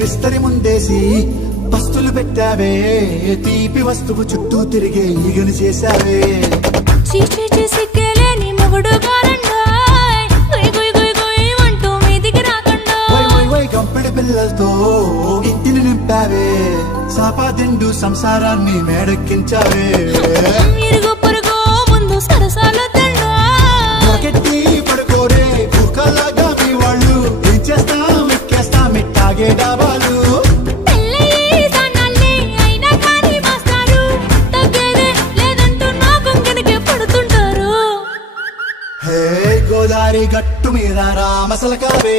విస్తరి ముందేసి పస్తులు పెట్టావే తీపి వస్తువు చుట్టూ తిరిగే ఈగలు చేశావే చీచి సిగ్గలేని మొగుడు గారండాయ్ గుయ్ గుయ్ గుయ్ గుయ్ అంటూ మీదికి రాకండా వై వై వై గంపెడి పిల్లలతో ఇంటిని నింపావే సాపాదిండు సంసారాన్ని మేడెక్కించావే ఇరుగు పొరుగు ముందు సరసాలు తండ్రి పడుకోరే కుక్కలాగా మీ వాళ్ళు ఏం చేస్తాం ఎక్కేస్తాం ఇట్టాగే డాబాలు గోదారి గట్టు మీద రామసలకావే